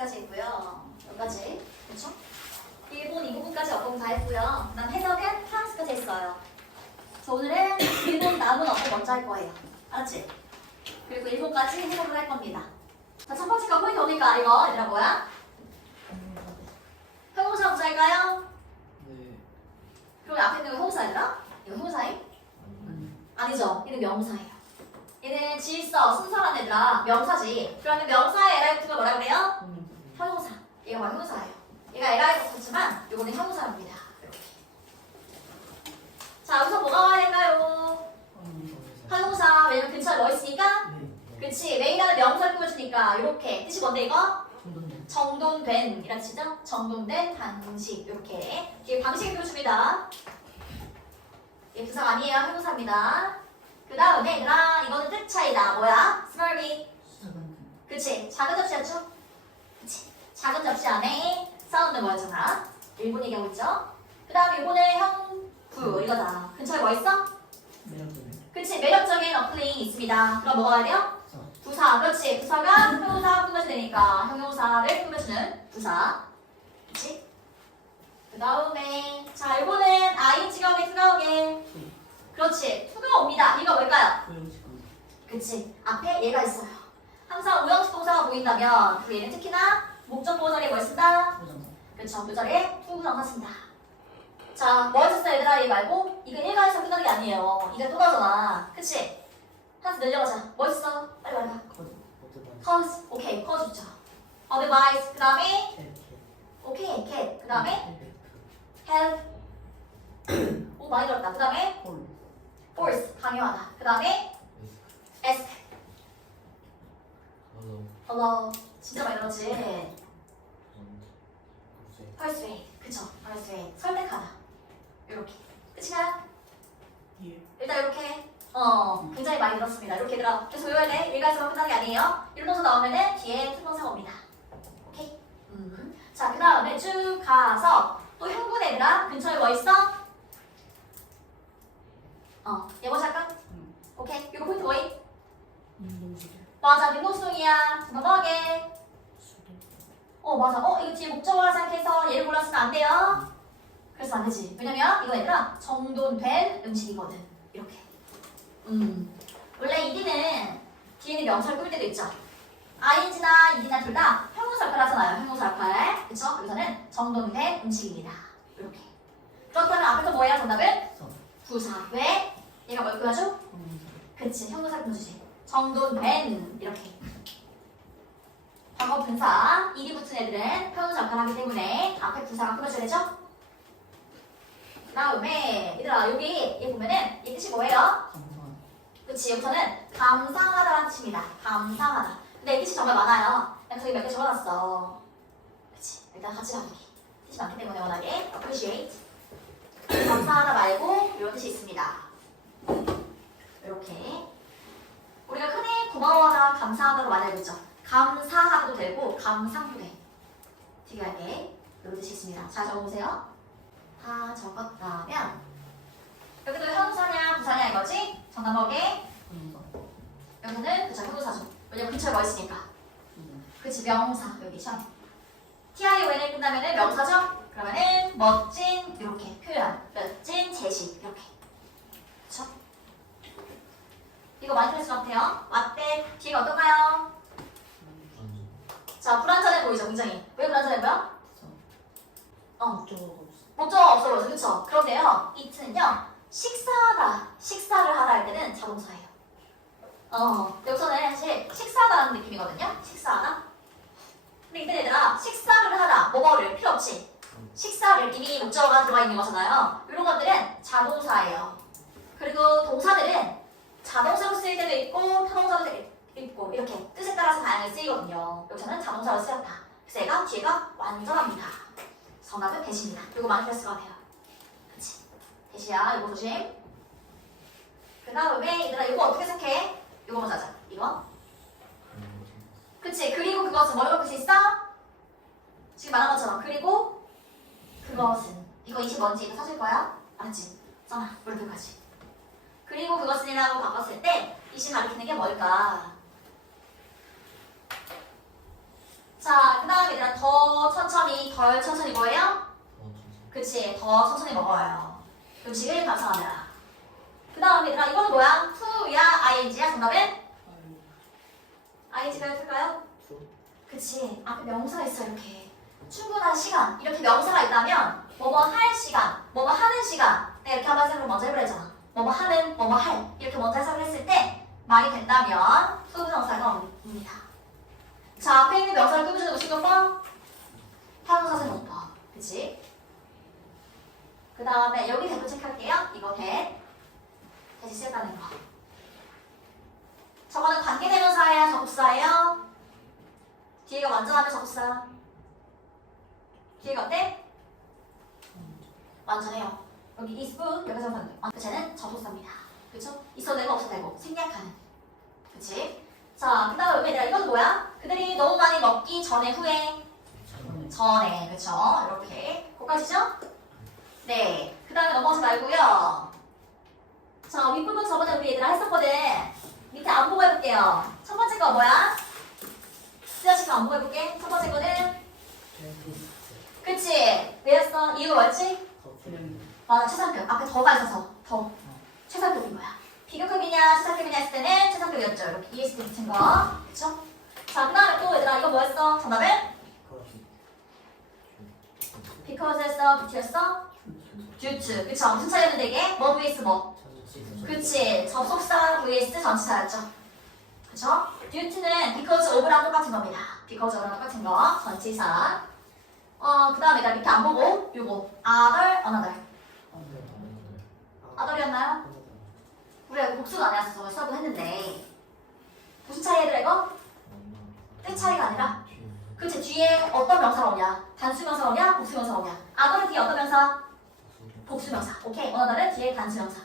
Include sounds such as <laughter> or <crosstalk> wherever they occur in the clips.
S까지 있고요. 여기까지. 그렇죠? 일본 이 부분까지 어법 다 했고요. 그다음 해석은 프랑스까지 했어요. 저 오늘은 <clears throat> 일본 남은 어법 먼저 할 거예요. 알았지? 그리고 일본까지 해석을 할 겁니다. 자, 첫 번째 거 포인트 오니까 이거 얘들아 뭐야? 형용사 부사일까요? 네. 그럼 앞에 있는 거 형용사 얘들아? 이거 형용사임? 아니죠. 얘는 명사예요. 얘는 질서, 순서란 얘들아 명사지. 그러면 명사의 에라이 붙으면 뭐라 그래요? 얘가 형용사예요. 얘가 에라이가 붙지만 요거는 형용사입니다. 이렇게. 자, 여기서 뭐가 와야 될까요? 형용사. 왜냐면 근처에 뭐 있으니까? 그치. 메인하는 명사를 꾸며주니까 이렇게. 뜻이 뭔데 이거? 정돈된 이란 뜻이죠? 정돈된 방식 이렇게 뒤에 방식을 표줍니다. 얘 부사가 아니에요. 형용사입니다. 그 다음에 얘들아 이거는 뜻 차이다. 뭐야? 스멀비 그치. 작은 접시였죠? 작은 접시 안에 사운드 뭐였잖아. 일본 얘기하고 있죠? 그 다음에 일본의 형부 이거다. 근처에 뭐 있어? 그치. 매력적인 어플링이 있습니다. 그럼 뭐가 와야 돼요? 부사. 그렇지. 부사가 형용사 꾸며주 되니까 형용사를 꾸며주는 부사. 그치? 그 다음에 자 이거는 ing가 오게 투가 오게 그렇지. 투가 옵니다. 이거 뭘까요? 그치. 앞에 얘가 있어요. 항상 우형식 동사가 보인다면 그 얘는 특히나 목적 보호 자리에 뭘 쓴다? 그쵸. 그 자리에 투구정사 쓴다. 자, 뭐 했었어 얘들아? 얘 말고 이거 1가에서 끝나는 게 아니에요. 이거 또 나잖아. 그치? 하나씩 늘려가자. 뭐 했어? 빨리 말해봐. cause. 오케이. cause 좋죠. otherwise. 그 다음에 오케이. cat. 그 다음에 help. 오, 많이 들었다. 그 다음에 force. 강요하다. 그 다음에 ask. hello. 진짜 많이 들었지? Persuade. 그쵸. persuade. 설득하다. 이렇게. 끝이야? 일단 이렇게 어 굉장히 많이 들었습니다. 이렇게 들어. 계속 외워야 돼. 일가에서 끝나는 게 아니에요. 일동사 나오면은 뒤에 투동사가 옵니다. 오케이. 음. 자, 그 다음에 쭉 가서 또 형군 애들아 근처에 뭐 있어? 어, 예고 잠깐. 오케이. 이거 포인트 뭐임? 맞아, 민노수동이야. 넘어가게. 어, 맞아. 어, 이거 뒤에 목적어라 생각해서 얘를 골랐으면 안 돼요. 그래서 안 되지. 왜냐면 이거 얘들아 정돈된 음식이거든. 이렇게. 음. 원래 이디는 뒤에는 명사를 꾸밀 때도 있죠. ing나 이디나 둘 다 형용사 역할을 하잖아요. 형용사 역할. 그쵸? 여기서는 정돈된 음식입니다. 이렇게. 그렇다면 앞에서 뭐예요? 정답은? 부사. 왜? 얘가 뭘 꾸며줘? 그치. 형용사를 꾸며주지. 정돈된. 이렇게. 과거 분사. 이디 붙은 애들은 형용사 역할을 하기 때문에 앞에 부사가 꾸며줘야 되죠? 그 다음에 얘들아 여기 얘 보면은 이 뜻이 뭐예요? 그치 여기서는 감상하다라는 뜻입니다. 감상하다. 근데 이 뜻이 정말 많아요. 내가 저기 몇 개 적어놨어. 그치 일단 같이 가보기. 뜻이 많기 때문에 워낙에 appreciate 감사하다 말고 이런 뜻이 있습니다. 이렇게 우리가 흔히 고마워하다 감사하다로 많이 알고 있죠. 감사하도 되고 감상도 돼. 특이하게 이런 뜻이 있습니다. 자 적어보세요. 다 적었다면 여기도 형사냐 부사냐 이거지? 정답 뭐게? 여기는 그쵸 형사죠 왜냐면 근처에 뭐 있으니까 그치 명사 여기 션 TION을 끝나면은 명사죠? 그러면은 멋진 이렇게 표현 멋진 제시 이렇게 그쵸? 이거 많이 틀릴 것 같아요 맞대 뒤가 어떤가요? 자 불안전해 보이죠 굉장히. 왜 불안전해 보여? 어. 목적어가 없어 보여서 그쵸? 그런데요. 이트는요 식사하다 식사를 하다 할 때는 자동사예요. 어. 여기서는 사실 식사하다라는 느낌이거든요. 식사하다. 근데 이때 얘들아 식사를 하다 뭐뭐를 필요 없이. 식사를 이미 목적어가 들어가 있는 거잖아요. 이런 것들은 자동사예요. 그리고 동사들은 자동사로 쓰일 때도 있고 타동사로 쓰일 있고 이렇게 뜻에 따라서 다양하게 쓰이거든요. 여기서는 자동사로 쓰였다. 그래서 얘가 뒤가 완전합니다. 정답은 대시입니다. 이거 많이 들었을 것 같아요. 그치? 대시야. 이거 조심. 그 다음에 얘들아 이거 어떻게 생각해? 이거 먼저 하자. 이거. 그치? 그리고 그것은 뭐라고 볼수 있어? 지금 말한 것처럼 그리고 그것은. 이거 이시 뭔지 이거 써줄 거야? 알았지? 써놔. 물표까지. 그리고 그것은이라고 바꿨을 때 이시 가리키는 게 뭘까? 자, 그 다음에 얘들아 더 천천히, 덜 천천히 뭐예요? 그치, 더 천천히 먹어요. 음식을 감상하느라. 그 다음에 얘들아 이거는 뭐야? to야, ing야? 정답은? ing가 틀까요? 그치, 앞에 명사 있어 이렇게. 충분한 시간, 이렇게 명사가 있다면 뭐뭐 할 시간, 뭐뭐 하는 시간 내가 이렇게 한번 생각을 먼저 해보랬잖아. 뭐뭐 하는, 뭐뭐 할 이렇게 먼저 해석을 했을 때 말이 된다면 수부정사가 옵니다. 자, 앞에 있는 명사를 꾸며주는 것이 몇 번? 타동사는 5번. 그치? 그 다음에 여기 대표 체크할게요. 이거 대. 다시 쓰였다는 거. 저거는 관계대명사예요? 접사예요? 뒤에가 완전하면 접사. 뒤에가 어때? 완전해요. 여기 is 여기서 상관 아, 쟤는 접속사입니다. 그쵸? 있어도 되고 없어도 되고 생략하는. 그치? 자, 그 다음 여기 얘들아 이건 뭐야? 그들이 너무 많이 먹기 전에 후에 전에 그쵸? 이렇게 거기까지죠? 네. 그 다음에 넘어가지 말고요. 자, 윗부분 저번에 우리 얘들아 했었거든. 밑에 안 보고 해볼게요. 첫 번째 거 뭐야? 쓰여지가 안 보고 해볼게. 첫 번째 거는 그치? 왜였어? 이유가 뭐였지? 맞아, 최상급. 앞에 더가 있어서 더. 최상급인 거야. 비교급이냐, 최상급이냐 했을 때는 최상급이었죠. 이렇게 EST 붙은 거. 그쵸? 자, 그 다음에 또 얘들아, 이거 뭐였어? 정답은? 비커즈였어? 뷰티였어? 듀트. 그쵸? 무슨 차이였는데 이게? 뭐 vs 뭐? 그치. 접속사 vs 전치사였죠. 그쵸? 듀트는 because of랑 똑같은 겁니다. because of랑 똑같은 거. 전치사. 어, 그 다음에 나 밑에 안 보고, 요거. other, another. other이었나요? 우리가 복수가 아니었어. 수업을 했는데. 무슨 차이야, 이거? 뜻 차이가 아니라? 그치, 뒤에 어떤 명사가 오냐? 단수 명사가 오냐? 복수 명사가 오냐? other는 뒤에 어떤 명사? 복수 명사. 오케이. another는 뒤에 단수 명사.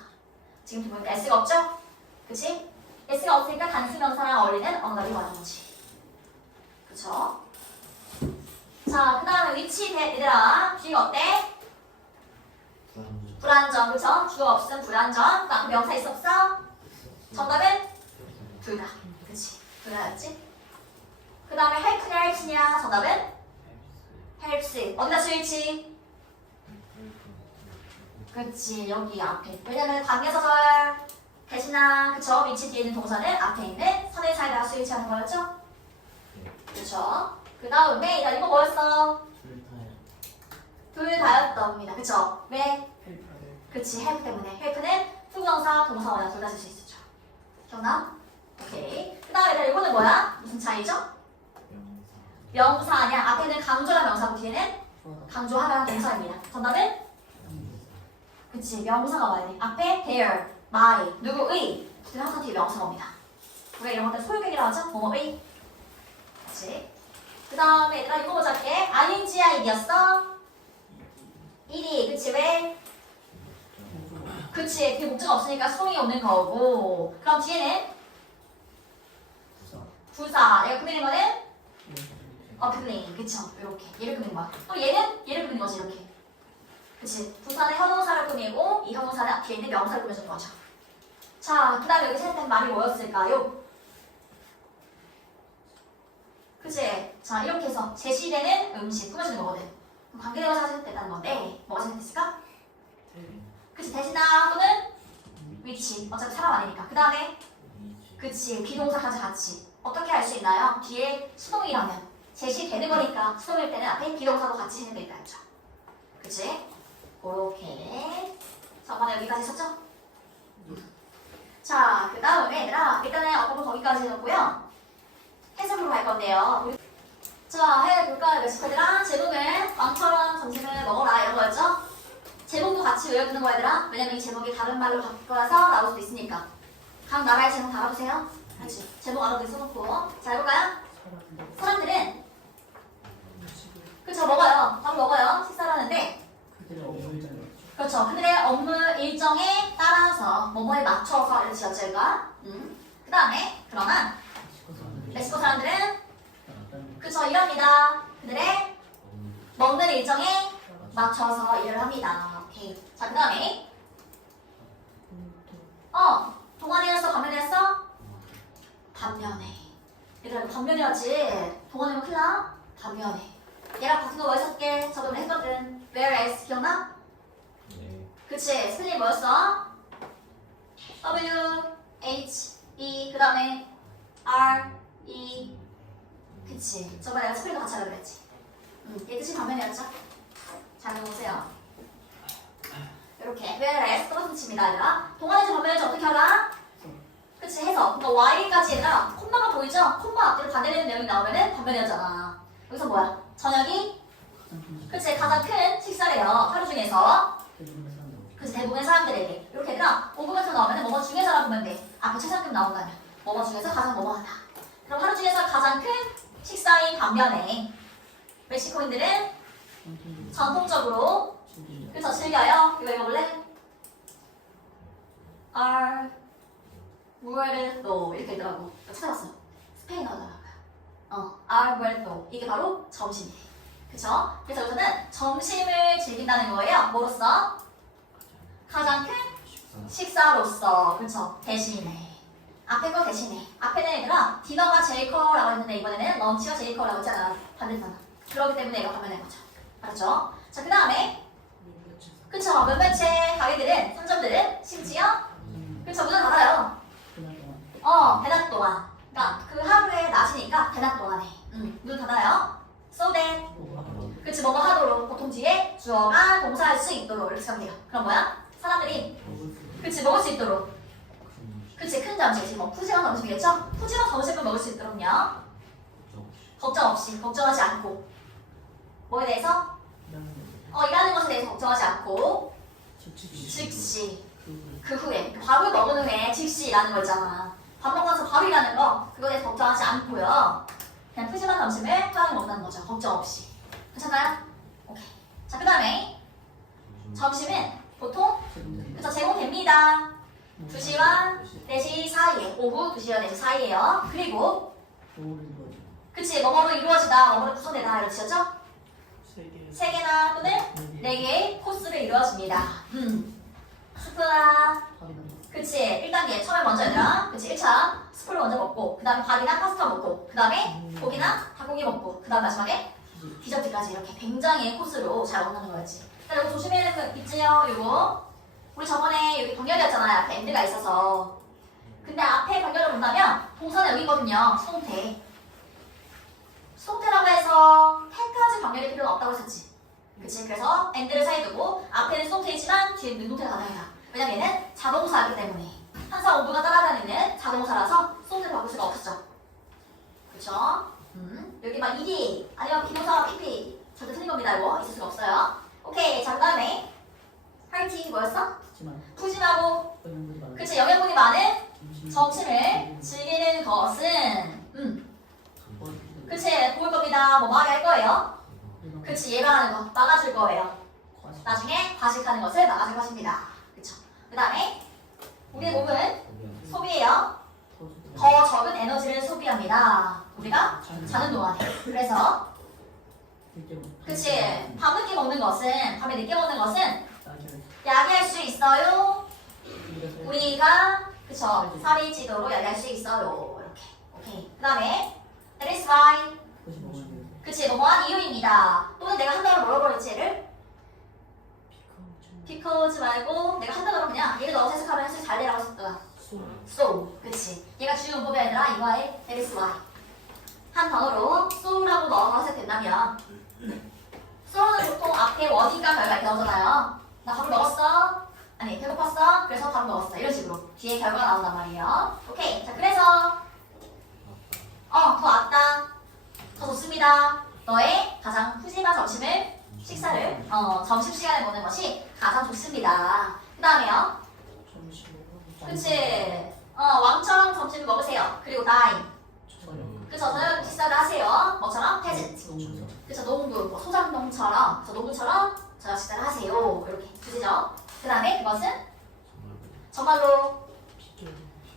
지금 보니까 s가 없죠? 그치? s가 없으니까 단수 명사랑 어울리는 another이 와는 거지. 그쵸? 자, 그 다음에 위치 대, 얘들아. 뒤가 어때? 불안전, 그쵸? 주어 없음. 그 다음 명사 있어 없어? 정답은? 둘 다. 그치? 둘 다였지? 그 다음에 help냐 help냐 정답은? helps. 어디다 쓰일지? 그치 여기 앞에. 왜냐면 관계서절 대신한 그쵸? 위치 뒤에 있는 동사는 앞에 있는 선의 사이다가 쓰일지 하는 거였죠? 그쵸? 그 다음에 야 이거 뭐였어? 둘 다였답니다. 그쵸? 왜? 그치 help 때문에 help는副동사 동사원화 둘다 쓸 수 있었죠. 기억나? 오케이. 그 다음에 이거는 뭐야? 무슨 차이죠? 명사 아니야. 앞에는 강조란 명사고 뒤에는 강조하라는 동사입니다. 정답은? 그치 명사가 와야 돼. 앞에 their, my, 누구의 둘 항상 뒤에 명사가 옵니다. 우리가 이런 것들 소유격이라고 하죠? 뭐뭐의 그치 그 다음에 얘들아 이거 보자 할게 ing야 이었어? 1이 그치 왜? 그치 뒤에 목적 없으니까 수동이 없는 거고. 그럼 뒤에는 부사. 얘가 꾸미는 거는 어 플레인 그쵸. 이렇게. 얘를 꾸미는 거야. 또 얘는 얘를 꾸미는 거지 이렇게. 그치. 부사는 형용사를 꾸미고 이 형용사는 뒤에 있는 명사를 꾸며주는 거죠. 자그 다음에 여기 생각된 말이 뭐였을까요? 그치? 자 이렇게 해서 제시되는 음식. 꾸며주는 거거든. 그럼 관계대명사가 생각됐다는 건데 뭐가 생각됐을까? 그치 대신나 또는 위치 어차피 사람 아니니까 그 다음에 그치 비동사까지 같이 어떻게 할수 있나요? 뒤에 수동이라면 제시되는 거니까 수동일 때는 앞에 비동사도 같이 생각돼 있다 했죠 그치? 그렇게 저번에 여기까지 썼죠? 자, 그 다음에 얘들아 일단은 건 거기까지 해놓고요 해석으로 갈 건데요 자, 해볼까요? 멕시코들아 제목은 왕처럼 점심을 먹어라 이런 거였죠? 제목도 같이 외워두는 거야 얘들아. 왜냐면 이 제목이 다른 말로 바꿔서 나올 수도 있으니까. 각 나라의 제목 다 알아보세요. 그렇지. 제목 알아보기 써놓고. 자 해볼까요? 사람들은 그쵸 먹어요. 밥 먹어요. 식사를 하는데. 그렇죠. 그들의 업무 일정에 따라서 뭐뭐에 맞춰서 이렇게 얘가. 음. 그 다음에 그러나 멕시코 사람들은 그쵸 일합니다. 그들의 먹는 일정에 맞춰서 일을 합니다 오케이 자 그 다음에 어 동안이었어 반면이었어? 반면에 얘들아 반면이었지 동안이면 큰일 나? 반면에 얘랑 같은 거 뭐였었게? 저번에 했거든. whereas 기억나? 네. 그치 스펠링 뭐였어? W H E 그 다음에 R E 그치 저번에 내가 스펠링도 같이 하라 그랬지 음, 얘 뜻이 반면이었죠? 잘 보세요 이렇게 whereas 똑같은 칩니다 얘들아. 동안에서 반면이지 어떻게 알아? 그치 해서. 그러니까 Y까지 얘들아 콤마가 보이죠? 콤마 앞뒤로 반대되는 내용이 나오면은 반면이었잖아. 여기서 뭐야? 저녁이? 그치 가장 큰 식사래요. 하루 중에서. 그래서 대부분의 사람들에게. 이렇게 얘들아. 5분 같은 거 나오면 뭐뭐 중에서라 보면 돼. 앞에 최상급 나온다면. 뭐뭐 중에서 가장 뭐뭐하다. 그럼 하루 중에서 가장 큰 식사인 반면에 멕시코인들은 전통적으로 그래서 즐겨요. 이거 읽어볼래? R muerto 이렇게 있더라고. 찾아봤어 스페인어더라고요. 어 R muerto 이게 바로 점심이에요 그쵸? 그래서 여기서는 점심을 즐긴다는 거예요. 뭐로써? 가장 큰 식사로서. 그쵸? 대신에. 앞에 거 대신에. 앞에는 얘들아 디너가 제일 커라고 했는데 이번에는 런치가 제일 커라고 했잖아. 반대잖아 그렇기 때문에 이거 반면된 거죠. 알았죠? 자 그 다음에 그쵸. 몇몇의 가게들은 상점들은 심지어 그쵸 문을 닫아요. 어 대낮 동안. 그러니까 그 하루의 낮이니까 대낮 동안에. 음, 문 닫아요. So that 그치 뭐뭐 하도록 보통 뒤에 주어가 동사할 수 있도록 이렇게 하면 돼요. 그럼 뭐야? 사람들이 그치 먹을 수 있도록. 그치 큰 점심 뭐 푸짐한 점심이겠죠? 푸짐한 점심을 먹을 수 있도록요. 걱정 없이 걱정하지 않고. 뭐에 대해서? 어 일하는 것에 대해서 걱정하지 않고. 즉시. 그 후에. 밥을 먹은 후에 즉시 일하는 거 있잖아. 밥 먹어서 바로 일하는 거. 그거에 대해서 걱정하지 않고요. 그냥 푸짐한 점심을 편하게 먹는 거죠. 걱정 없이. 괜찮아요? 오케이. 자 그 다음에 점심은 보통 그래서 제공됩니다. 2시와 4시 사이에 오후 2시와 4시 사이에요. 그리고 그치 뭐뭐로 이루어지다 뭐뭐로 구성되다 이렇게 죠 세 개나 또는 네 개의 코스를 이루어집니다. 음. 스프나 그치. 1단계 처음에 먼저 얘들아. 그치 1차. 스프를 먼저 먹고 그 다음에 밥이나 파스타 먹고 그 다음에 고기나 닭고기 먹고 그 다음 마지막에 디저트까지 이렇게 굉장히 코스로 잘 먹는 거였지. 근데 이거 조심해야 될거 있지요? 요거. 우리 저번에 여기 병렬이었잖아요 앞에 엔드가 있어서. 근데 앞에 병렬을 본다면 동사는 여기 있거든요. 수동태 수동태라고 해서 해까지 병렬이 필요는 없다고 했었지. 그치? 그래서 엔드를 사이에 두고 앞에는 수동태이지만 뒤에는 능동태가 나가야 왜냐면 얘는 자동사이기 때문에. 항상 오브가 따라다니는 자동사라서 수동태 바꿀 수가 없었죠. 그쵸? 음, 여기 막 ED 아니면 비동사와 PP 절대 틀린 겁니다 이거. 있을 수가 없어요. 오케이 자 그 다음에 할티 뭐였어? 푸짐하고 그치 영양분이 많은 점심을 즐기는 것은 음 그치? 보일 겁니다. 뭐 말할 거예요? 그치. 예방하는 거 막아줄 거예요. 나중에 과식하는 것을 막아줄 것입니다. 그쵸? 그 다음에 우리의 몸은 소비해요. 더 적은 에너지를 소비합니다. 우리가 자는 동안에. 그래서 그치? 밤늦게 먹는 것은 밤에 늦게 먹는 것은 야기할 수 있어요. 우리가 그쵸? 살이 찌도록 야기할 수 있어요. 이렇게. 오케이. 그 다음에 that is why 그치 뭐뭐한 이유입니다. 또는 내가 한 단어로 뭐라고 그랬지 얘를? Because. 말고 내가 한 단어로 그냥 얘를 넣어서 해석하면 해석 잘 되라고 했었다. So. 그치. 얘가 주요 문법이 아니라 이거의 that is why. 한 단어로 so라고 넣어서 해석된다면 so는 보통 앞에 원인과 결과 이렇게 나오잖아요. 나 밥을 먹었어? 아니 배고팠어? 그래서 밥을 먹었어. 이런 식으로 뒤에 결과가 나온단 말이에요. 오케이. 자 그래서 어더 낫다 더 좋습니다. 너의 가장 푸짐한 점심을 식사를 어 점심시간에 먹는 것이 가장 좋습니다. 그 다음에요. 그치. 어 왕처럼 점심을 먹으세요. 그리고 다인 그쵸 저녁 식사를 하세요. 뭐처럼? 페즈트 그쵸 농구 뭐 소장농처럼. 저 농구처럼 저녁 식사를 하세요. 이렇게. 주시죠? 그 다음에 그것은? 정말로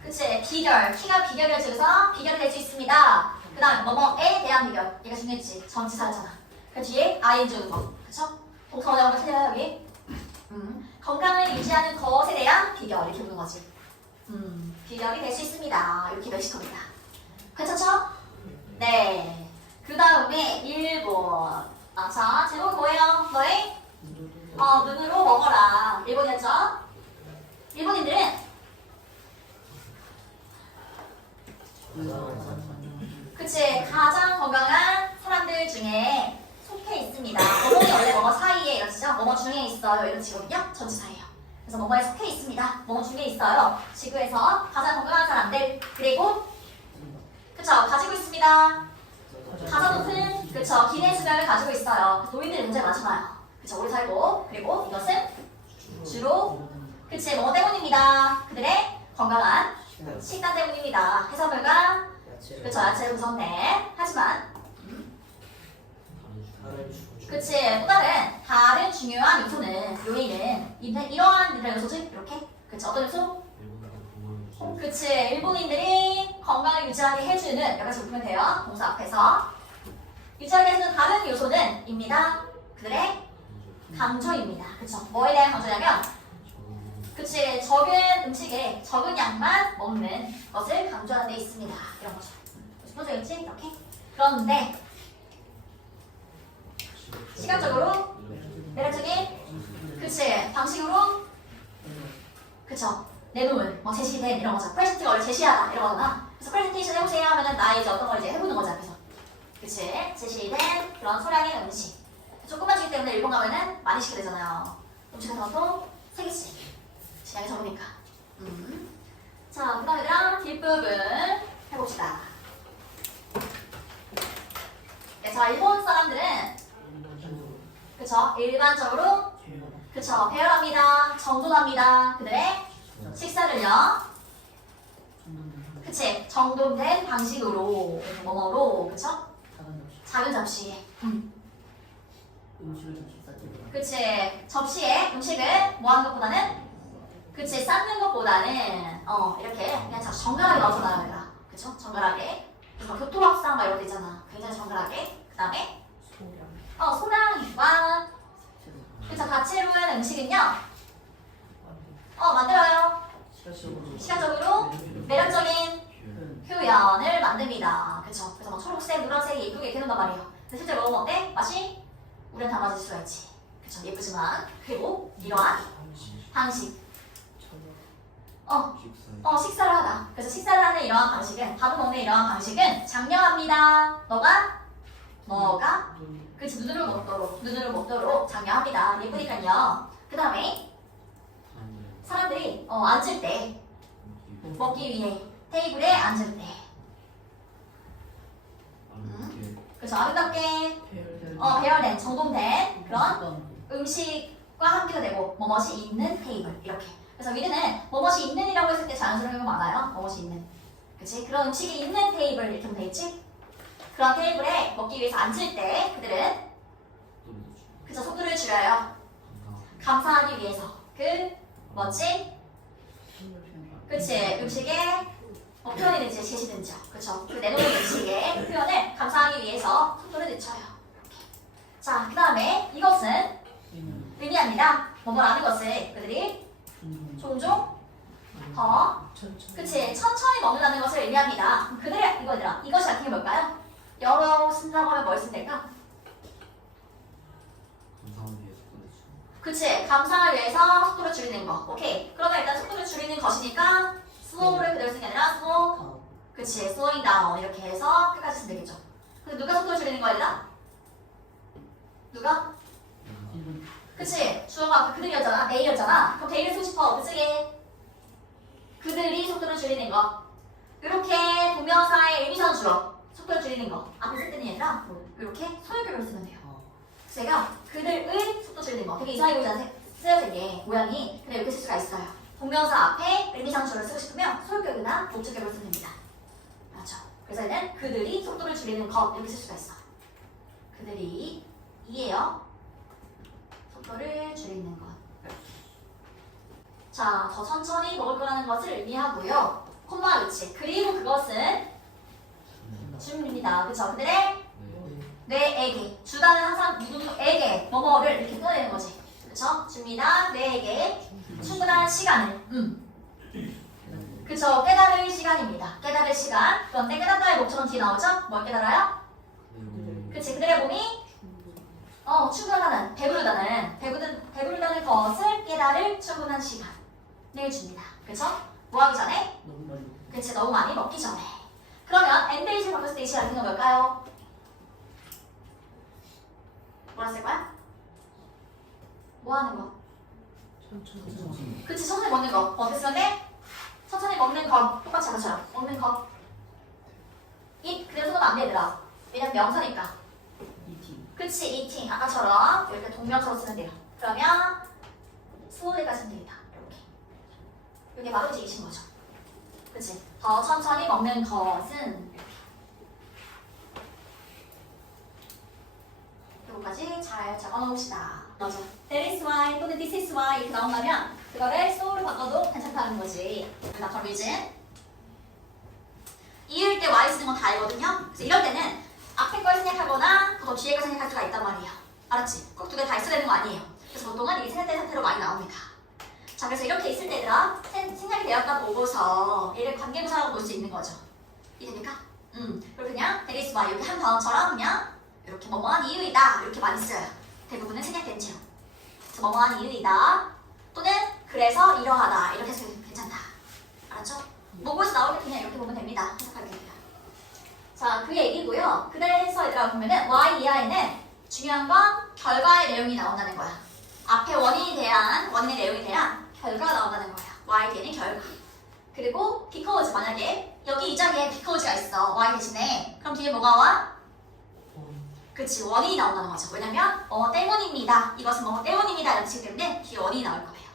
그치? 비결. 키가 비결을 주어서 비결이 될수 있습니다. 그 다음 뭐뭐에 대한 비결. 얘가 중요했지. 전치사였잖아. 그 뒤에 ing 주는 거. 그쵸? 동사 원어가 틀려요 여기? 음, 건강을 유지하는 것에 대한 비결. 이렇게 보는 거지. 음, 비결이 될 수 있습니다. 이렇게 멕시코입니다. 괜찮죠? 네. 그 다음에 1번. 아, 자, 제목 뭐예요? 너의 어, 눈으로 먹어라. 1번이었죠? 일본인들은 그치 가장 건강한 사람들 중에 속해 있습니다. 뭐뭐이 원래 뭐뭐 사이에 이러시죠? 뭐뭐 중에 있어요 이러시거든요. 전치사예요. 그래서 뭐뭐에 속해 있습니다. 뭐뭐 중에 있어요. 지구에서 가장 건강한 사람들 그리고 그쵸 가지고 있습니다. 가장 높은 그쵸 기내 수명을 가지고 있어요. 노인들이 굉장히 많잖아요. 그쵸 오래 살고 그리고 이것은 주로 그치 뭐 때문입니다. 그들의 건강한 식단 때문입니다. 해산물과 그쵸 야채를 구성된 하지만 그치. 또 다른 다른 중요한 요소는 요인은 이- 이러한 듯한 요소들 이렇게 그치. 어떤 요소? 그치. 일본인들이 건강을 유지하게 해주는 가지 보면 돼요. 동사 앞에서. 유지하게 해주는 다른 요소는 입니다. 그들의 강조입니다. 그쵸. 뭐에 대한 강조냐면 그치 적은 음식에 적은 양만 먹는 것을 강조하는 데 있습니다. 이런 거죠. 스포츠겠지 이렇게. 그런데 시각적으로 매력적인 그치 방식으로 그쵸 내놓은 뭐 제시된 이런 거죠. 프레젠팅을 원래 제시하다 이런 거잖아. 그래서 프레젠테이션 해보세요 하면은 나 이제 어떤 걸 이제 해보는 거잖아 그래서. 그치 제시된 그런 소량의 음식. 조금만 주기 때문에 일본 가면은 많이 시게 되잖아요. 음식 같은 것도 세 개씩 시간이 적으니까 음. 자 그 다음 얘들아 뒷부분 해봅시다. 네, 자 일본 사람들은 그쵸? 일반적으로 그쵸? 배열합니다. 정돈합니다. 그들의 식사를요. 그치? 정돈된 방식으로 뭐뭐로 그쵸? 작은 접시에. 음. 그치? 접시에 음식을 뭐 하는 것보다는 그치 삶는 것보다는 어 이렇게 그냥 자 정갈하게 넣어줘놔요 얘가 그쵸? 정갈하게. 그래서 교토박상 막 이런 거 있잖아. 굉장히 정갈하게. 그 다음에 어 소량과 그쵸 다채로운 음식은요? 어 만들어요. 시각적으로. 매력적인 표현을 만듭니다. 그쵸? 그래서 막 초록색 노란색 예쁘게 이렇게 해놓는단 말이에요. 근데 실제 먹으면 어때? 맛이? 우린 담아질 수가 있지. 그쵸? 예쁘지만 그리고 이러한 방식 어 어, 식사를 하다. 그래서 식사를 하는 이러한 방식은, 밥을 먹는 이러한 방식은 장려합니다. 너가, 너가, 그치, 눈으로 먹도록, 눈으로 먹도록 장려합니다. 예쁘니까요. 그 다음에, 사람들이, 어, 앉을 때, 먹기 위해, 테이블에 앉을 때, 그래서 아름답게, 어, 배열된, 정돈된 그런 음식과 함께가 되고, 뭐뭇이 있는 테이블, 이렇게. 그래서 위드는 뭐뭇이 있는이라고 했을 때 자연스러운 게 많아요. 뭐뭇이 있는. 그치? 그런 음식이 있는 테이블 이렇게 하면 되겠지? 그런 테이블에 먹기 위해서 앉을 때 그들은 그저 속도를 줄여요. 감사하기 위해서. 그 뭐지? 그치? 음식의 뭐 표현이든지 제시든지 그쵸? 그 내놓은 음식의 표현을 감사하기 위해서 속도를 늦춰요. 자, 그 다음에 이것은 의미합니다. 뭐뭐라는 것을 그들이 종종 더 그치 천천히 먹는다는 것을 의미합니다. 그들의 이거들아 이것이 같은 게 뭘까요? 영어 쓴다고 하면 뭘 쓴달까? 그치 감상을 위해서 속도를 줄이는 거. 오케이. 그러면 일단 속도를 줄이는 것이니까 slow를 그대로 쓰는 게 아니라 slow 그치 slowing down 이렇게 해서 끝까지 쓰면 되겠죠. 근데 누가 속도를 줄이는 거야 얘들아? 누가? 그치? 주어가 아까 그들이었잖아. 내일이었잖아. 그럼 데이를 쓰고 싶어. 어떻게 그들이 속도를 줄이는 거. 이렇게 동명사의 의미선 주어. 속도를 줄이는 거. 앞에 쓸 때는 아니라? 이렇게 소유격으로 쓰면 돼요. 얘가 그들의 속도 줄이는 거. 되게 이상해 보이잖아 쓰여져 이게 모양이 근데 이렇게 쓸 수가 있어요. 동명사 앞에 의미상 주어를 쓰고 싶으면 소유격이나 목적격으로 쓰면 됩니다. 맞죠. 그래서 얘는 그들이 속도를 줄이는 것 이렇게 쓸 수가 있어. 그들이 이에요 속도를 줄이는 것. 자, 더 천천히 먹을 거라는 것을 의미하고요. 콤마 위치. 그리고 그것은 주입니다. 그쵸? 그들의 뇌에게. 주다는 항상 누구에게 뭐뭐를 이렇게 끊어내는 거지. 그쵸? 줍니다. 뇌에게 충분한 시간을. 음. 그쵸? 깨달을 시간입니다. 깨달을 시간. 그런데 깨닫다의 목적은 뒤에 나오죠? 뭘 깨달아요? 그치 그들의 몸이 어 충분하다는 배부르다는 배부른 배부르다는 것을 깨달을 충분한 시간을 줍니다. 그쵸? 뭐 하기 전에? 너무 멀리. 그치 너무 많이 먹기 전에. 그러면 엔데이지를 바꿨을 때이 시간 같은 건 뭘까요? 뭐라 쓸 거야? 뭐 하는 거? 천천히. 그치 천천히 먹는 거. 어 됐었네? 천천히 먹는 거 똑같이 아까처럼 먹는 거. 이 그래서 안돼 얘들아. 왜냐면 명사니까. Eating 아까처럼 이렇게 동명사로 쓰면 돼요. 그러면 수호대까지 쓰면 됩니다. 이렇게. 이게 이제 이신 거죠. 그치? 더 천천히 먹는 것은 이렇게. 요거까지 잘 적어놓읍시다. 맞아. That is why 또는 this is why 이렇게 나온다면 그거를 so로 바꿔도 괜찮다는 거지. 나 그럼 reason. 이을 때 y 쓰는 건 다 알거든요. 그래서 이럴 때는 앞에 걸 생각하거나 더 뒤에 걸 생각할 수가 있단 말이에요. 알았지? 꼭 두 개 다 있어야 되는 거 아니에요. 그래서 보통은 이게 생각된 상태로 많이 나옵니다. 자, 그래서 이렇게 있을 때 얘들아 생- 생각이 되었다 보고서 얘를 관계부사라고 볼 수 있는 거죠. 이해됩니까? 음, 그리고 그냥 is why 여기 한 다음처럼 그냥 이렇게 뭐뭐한 이유이다 이렇게 많이 써요. 대부분은 생략된 채로. 그래서 뭐뭐한 이유이다 또는 그래서 이러하다 이렇게 해서 괜찮다. 알았죠? 모고에서 나올 때 그냥 이렇게 보면 됩니다. 됩니다. 자, 그 얘기고요. 그래서 얘들아 보면은 y 이하에는 중요한 건 결과의 내용이 나온다는 거야. 앞에 원인에 대한 원인의 내용에 대한 결과가 나온다는 거야. y 뒤에는 결과. 그리고 because 만약에 여기 이 자리에 because가 있어. y 대신에 그럼 뒤에 뭐가 와? 그치 원인이 나온다는 거죠. 왜냐면 어 때문입니다. 이것은 뭐 때문입니다. 이렇게 치기 때문에 뒤에 원인이 나올 거예요.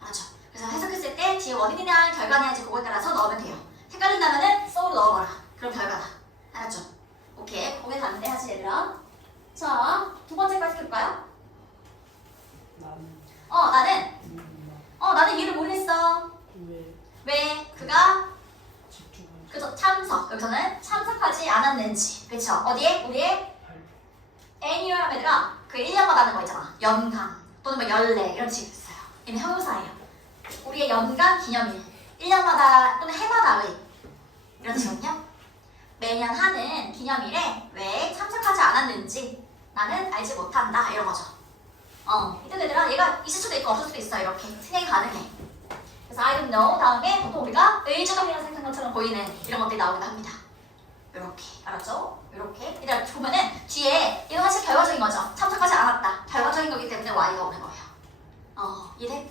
알았죠? 그래서 해석했을 때 뒤에 원인이냐 결과냐 이제 그거에 따라서 넣으면 돼요. 헷갈린다면은 써로 넣어봐라. 그럼 결과다. 알았죠? 오케이. 거기 갔는데 하지 얘들아. 자, 두 번째 까지 해볼까요? 나는. 어, 나는? 누구나 어 나는 이유를 모르겠어. 왜? 왜? 그가? 집중하지. 그죠 참석. 여기서는 참석하지 않았는지. 그쵸? 어디에? 우리의 annual 하면 얘들아. 그 1년마다 하는 거 있잖아. 연강 또는 뭐 연례 이런 식이 있어요. 얘는 형용사예요. 우리의 연간 기념일. 1년마다 또는 해마다 의 이런 식은요 매년 하는 기념일에 왜 참석하지 않았는지 나는 알지 못한다 이런 거죠 어 이때 얘들아 얘가 있을 수도 있고 없을 수도 있어 이렇게 생각이 가능해 그래서 I don't know 다음에 보통 우리가 의주동이라고 생각한 것처럼 보이는 이런 것들이 나오기도 합니다. 이렇게 알았죠? 이렇게 얘들아 보면은 뒤에 이건 사실 결과적인 거죠. 참석하지 않았다. 결과적인 거기 때문에 Y가 오는 거예요. 어 이해?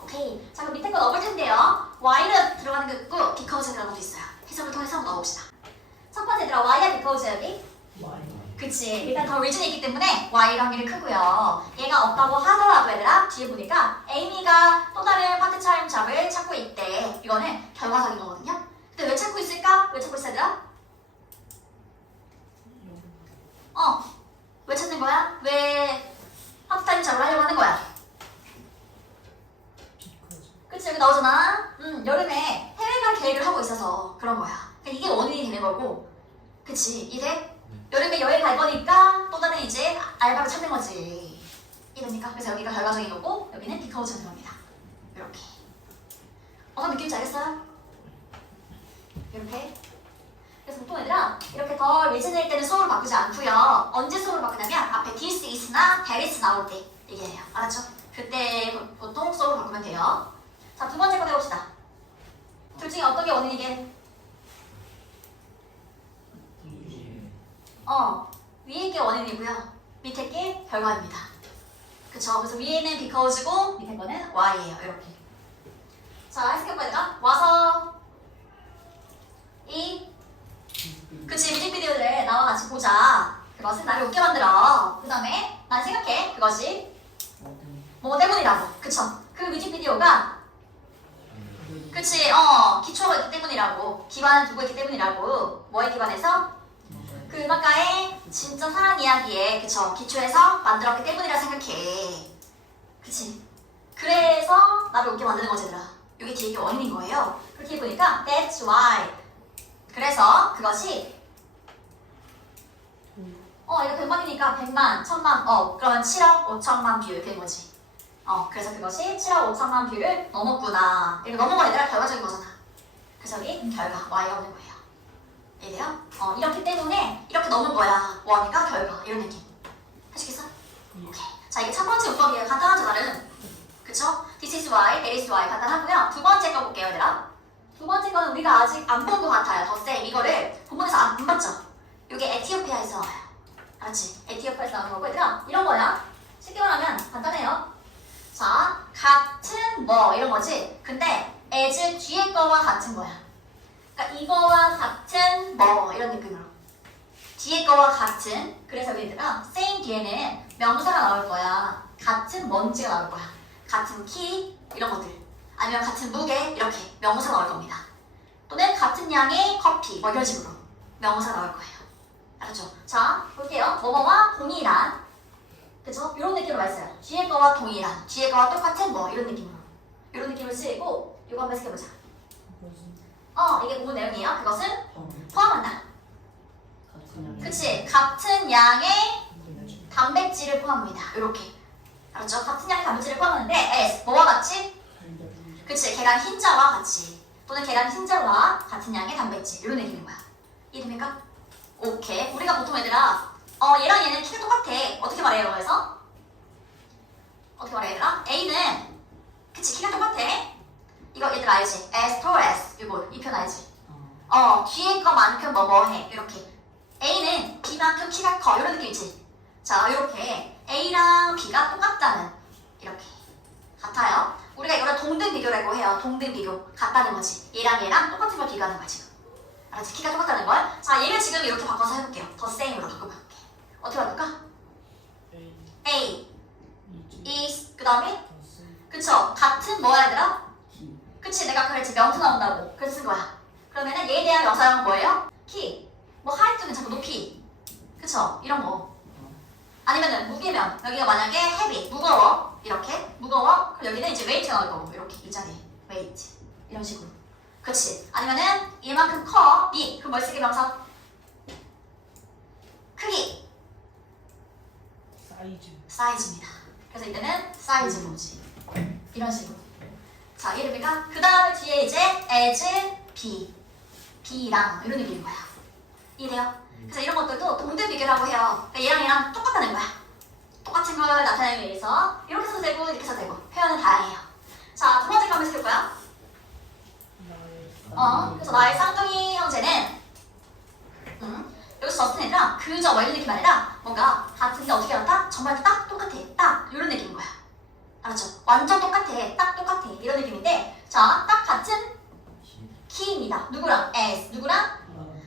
오케이. 자 그럼 밑에 거 넣어볼 텐데요. Y는 들어가는 게 있고 because 들어가는 것도 있어요. 해석을 통해서 넣어봅시다. 첫 번째 얘들아 Y야 because 여기? 와이 그치 일단 더 리즌이 있기 때문에 Y가 확률이 크고요 얘가 없다고 하더라도 얘들아 뒤에 보니까 에이미가 또 다른 파트타임 잡을 찾고 있대 이거는 결과적인 거거든요 근데 왜 찾고 있을까? 왜 찾고 있어 얘들아? 어 왜 찾는 거야? 왜 파트타임 잡을 하려고 하는 거야? 그치 여기 나오잖아 음 여름에 해외 갈 계획을 하고 있어서 그런 거야 이게 원인이 되는 거고 그치 이래? 여름에 여행 갈 거니까 또 다른 이제 알바를 찾는 거지 이해됩니까? 그래서 여기가 결과적인 거고 여기는 비커즈 찾는 겁니다 이렇게 어떤 느낌인지 알겠어요? 이렇게 그래서 보통 얘들아 이렇게 더 리즈낼 때는 수업을 바꾸지 않고요 언제 수업을 바꾸냐면 앞에 this is나 that is 나올 때 얘기해요 알았죠? 그때 보통 수업을 바꾸면 돼요 자 두 번째 거 해봅시다 둘 중에 어떤 게 원인이게? 어 위에 게 원인이고요. 밑에 게 결과입니다. 그쵸? 그래서 위에는 because고 밑에 거는 y예요 이렇게. 자 해석해봐야 와서 이 그치 뮤직비디오를 나와 같이 보자. 그것은 나를 웃게 만들어. 그 다음에 난 생각해. 그것이 뭐 때문이라고. 그쵸? 그 뮤직비디오가 그치 어 기초가 있기 때문이라고. 기반을 두고 있기 때문이라고. 뭐에 기반해서 그 음악가의 진짜 사랑 이야기에 그쵸? 기초해서 만들었기 때문이라 생각해. 그치? 그래서 나를 웃게 만드는 거지 얘들아. 여기 뒤에 이게 원인인 거예요. 그렇게 보니까 that's why. 그래서 그것이 어 이거 100만이니까 100만, 1000만, 어 그러면 7억 5천만 뷰 이렇게 된 거지. 어 그래서 그것이 7억 5천만 뷰를 넘었구나. 이거 넘은 건 얘들아 결과적인 거잖아. 그래서 여기 결과 Y가 오는 거예요. 이해돼요? 어, 이렇기 때문에 넣는 거야. 원과 결과 이런 느낌. 하시겠어? 오케이. 자 이게 첫 번째 문법이에요. 간단하죠 나름. 그쵸? This is why, that is why 간단하고요. 두 번째 거 볼게요 얘들아. 두 번째 거는 우리가 아직 안 본 것 같아요. 덧셈 이거를 본문에서 안, 안 봤죠? 이게 에티오피아에서 와요. 알았지? 에티오피아에서 나오는 거고 얘들아 이런 거야. 쉽게 말하면 간단해요. 자 같은 뭐 이런 거지. 근데 as 뒤에 거와 같은 거야. 그러니까 이거와 같은 뭐 이런 느낌으로. 뒤에 거와 같은 그래서 얘들아 same 뒤에는 명사가 나올 거야. 같은 먼지가 나올 거야. 같은 키 이런 것들. 아니면 같은 무게 이렇게 명사 나올 겁니다. 또는 같은 양의 커피 뭐 이런 식으로 명사 나올 거예요. 알았죠? 자 볼게요. 뭐뭐와 동일한 그쵸? 이런 느낌으로 말했어요. 뒤에 거와 동일한, 뒤에 거와 똑같은 뭐 이런 느낌으로 이런 느낌을 쓰이고 이거 한번 해석해보자. 어 이게 본문 내용이에요. 그것은 어, 포함한다. 그치? 같은 양의 단백질. 단백질을 포함합니다. 이렇게 알았죠? 같은 양의 단백질을 포함하는데 S 뭐와 같이? 그치? 계란 흰자와 같이 또는 계란 흰자와 같은 양의 단백질 이런 얘기인 거야. 이해됩니까? 오케이. 우리가 보통 얘들아 어 얘랑 얘는 키가 똑같아. 어떻게 말해요? 그래서 어떻게 말해 얘들아? A는 그치 키가 똑같아. 이거 얘들 알지? S to S 이거 이 편 알지? 어, 어 뒤에 거만큼 뭐뭐해 이렇게 A는 B만큼 키가 커 이런 느낌이지. 자 이렇게 A랑 B가 똑같다는 이렇게 같아요. 우리가 이거를 동등 비교라고 해요. 동등 비교. 같다는 거지. 얘랑 얘랑 똑같은 걸 비교하는 거야 지금. 알았지? 키가 똑같다는 걸 자 얘를 지금 이렇게 바꿔서 해볼게요. 더 same으로 바꿔볼게. 어떻게 바꿀까? A, A is 그 다음에? 그쵸. 같은 뭐야 얘들아? 기, 그치. 내가 그랬지 명사 나온다고. 쓴 거야. 그러면은 얘에 대한 명사형은 뭐예요? 키, 뭐 하이트는 자꾸 높이. 그쵸? 이런 거. 아니면은 무게면 여기가 만약에 heavy 무거워. 이렇게. 무거워. 그럼 여기는 이제 weight 나올 거고. 이렇게 이 자리에 weight. 이런 식으로. 그치? 아니면은 얘만큼 커. big 그럼 뭘 쓰게 명사? 크기. 사이즈. 사이즈입니다. 그래서 이때는 사이즈 보지. 이런 식으로. 자 이해됩니까? 그 다음에 뒤에 이제 as b b랑. 이런 느낌인 거야 이해돼요? 그래서 이런 것들도 동등 비교라고 해요. 그러니까 얘랑 얘랑 똑같다는 거야. 똑같은 걸 나타내기 위해서 이렇게 써도 되고 이렇게 써도 되고. 표현은 다양해요. 자 두 번째 거 한번 해볼 거야. 나의 어 그래서 나의 쌍둥이 형제는 음, 여기서 저스틴 애들아 그저 뭐 이런 느낌 아니라 뭔가 같은 데 어떻게 알았다? 정말 딱 똑같아. 딱 이런 느낌인 거야. 알았죠? 완전 똑같아. 딱 똑같아. 이런 느낌인데 자 딱 같은 키입니다. 누구랑? S. 누구랑?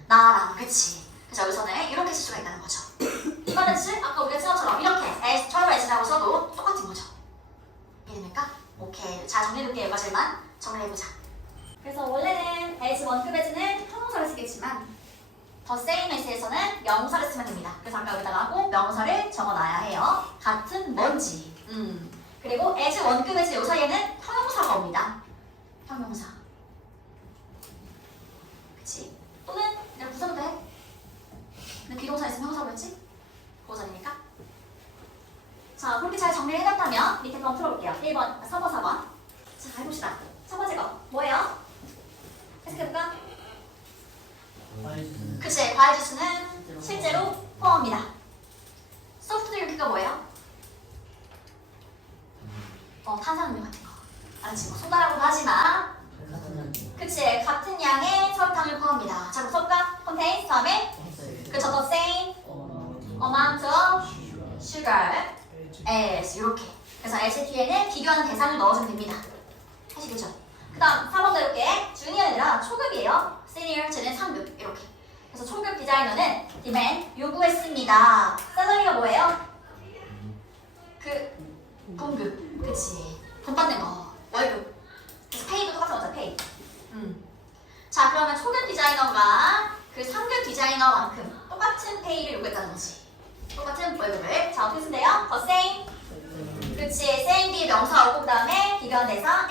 나, 나랑 그치? 그래서 여기서는 이렇게 쓸 수가 있다는 거죠. <coughs> 이거는 즉 아까 우리가 쓴 것처럼 이렇게 S 철로 S라고 써도 똑같은 거죠. 이해됩니까? 오케이. 잘 정리해둘게요. 여기까지만 정리해보자. 그래서 원래는 S 원급 S는 형용사를 쓰겠지만 더 same S에서는 명사를 쓰면 됩니다. 그래서 아까 여기다가 꼭 명사를 적어놔야 해요. 같은 뭔지. 음. 그리고 S 원급 S 요 사이에는 형용사가 옵니다. 형용사. 그치? 또는 그냥 부사도 돼. 근데 비동사 있으면 형사로 했지? 보호자니까. 자, 그렇게 잘 정리를 해놨다면 밑에 거 한번 풀어볼게요. 1번, 3번, 4번. 자, 해봅시다. 첫 번째 거 뭐예요? 해석해볼까? 그치, 과일 주스는 실제로 포함합니다. 소프트 드링크가 뭐예요? 어, 탄산음료 같은 거. 알았지? 뭐 소다라고도 하지만 그치, 포함합니다. 자, 써볼까? contains 다음에 그쵸, the same 어, amount of sugar as 이렇게 그래서 as 뒤에는 비교하는 대상을 넣어주면 됩니다 하시겠죠? 그 다음 4번도 이렇게 주니어이라 초급이에요 시니어 쟤는 상급 이렇게 그래서 초급 디자이너는 디맨 요구했습니다 셀러리가 뭐예요? 그 봉급 그치 돈 받는 거 월급 그래서 페이도 똑같은 거죠 페이 음. 자 그러면 초급 디자이너가 그 상급 디자이너만큼 똑같은 페이를 요구했다는 거지 똑같은 월급을. 자 어떻게 쓴대요? the same. 그치. same 뒤에 명사 오고 그 다음에 대사